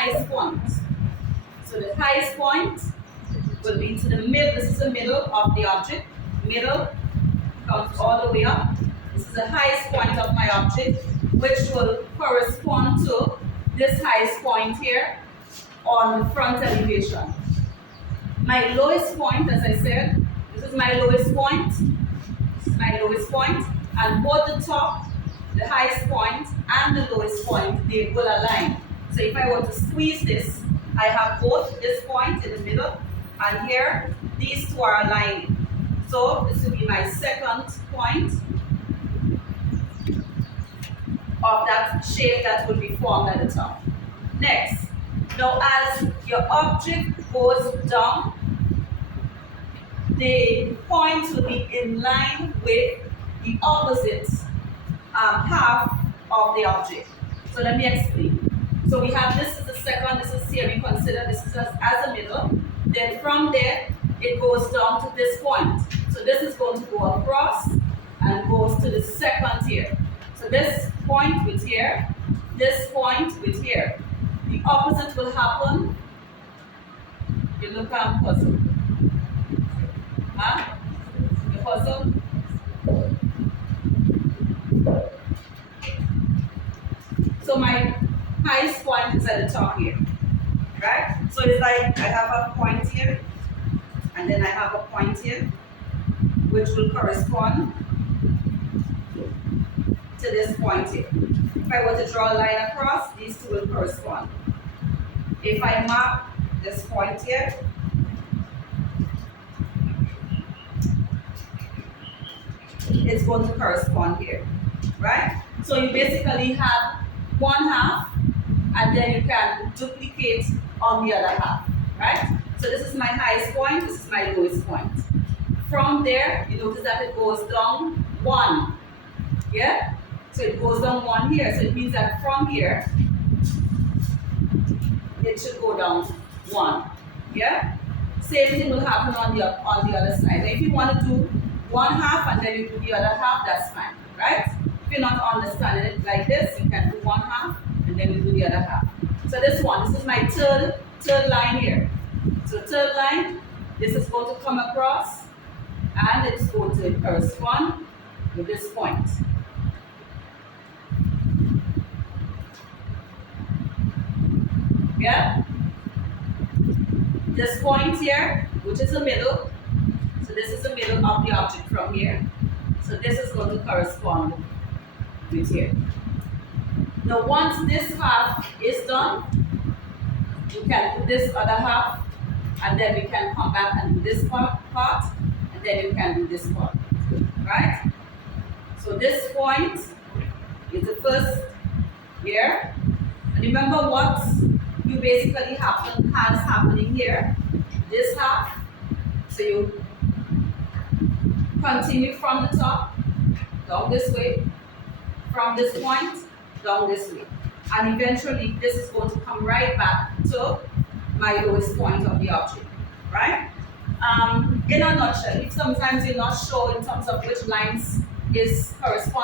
highest point. So the highest point will be to the middle. This is the middle of the object. Middle comes all the way up. This is the highest point of my object, which will correspond to this highest point here on the front elevation. My lowest point, as I said, this is my lowest point. This is my lowest point, and both the top, the highest point, and the lowest point, they will align. So if I were to squeeze this, I have both this point in the middle, and here, these two are aligning. So this will be my second point of that shape that will be formed at the top. Next, now as your object goes down, the points will be in line with the opposite half of the object. So let me explain. So we have this is the second, this is here, we consider this is as a middle. Then from there, it goes down to this point. So this is going to go across and goes to the second here. So this point with here, this point with here. The opposite will happen. You look at puzzle. Huh? The puzzle. So my highest point is at the top here. Right? So it's like I have a point here, and then I have a point here, which will correspond to this point here. If I were to draw a line across, these two will correspond. If I mark this point here, it's going to correspond here, right? So you basically have one half, and then you can duplicate on the other half, right? So this is my highest point, this is my lowest point. From there, you notice that it goes down one, yeah? So it goes down one here, so it means that from here, it should go down one, yeah? Same thing will happen on the other side. Now if you want to do one half and then you do the other half, that's fine, right? If you're not understanding it like this, you can do one half and then you do the other half. So this one, this is my third line here. So third line, this is going to come across and it's going to correspond with this point. Yeah? This point here, which is the middle, so this is the middle of the object from here. So this is going to correspond with here. Now once this half is done, you can do this other half, and then we can come back and do this part, and then you can do this part, right? So this point is the first here. And remember what you basically has happening here, this half. So you continue from the top, down this way, from this point, down this way. And eventually this is going to come right back to my lowest point of the object, right? In a nutshell, if sometimes you're not sure in terms of which lines is corresponding,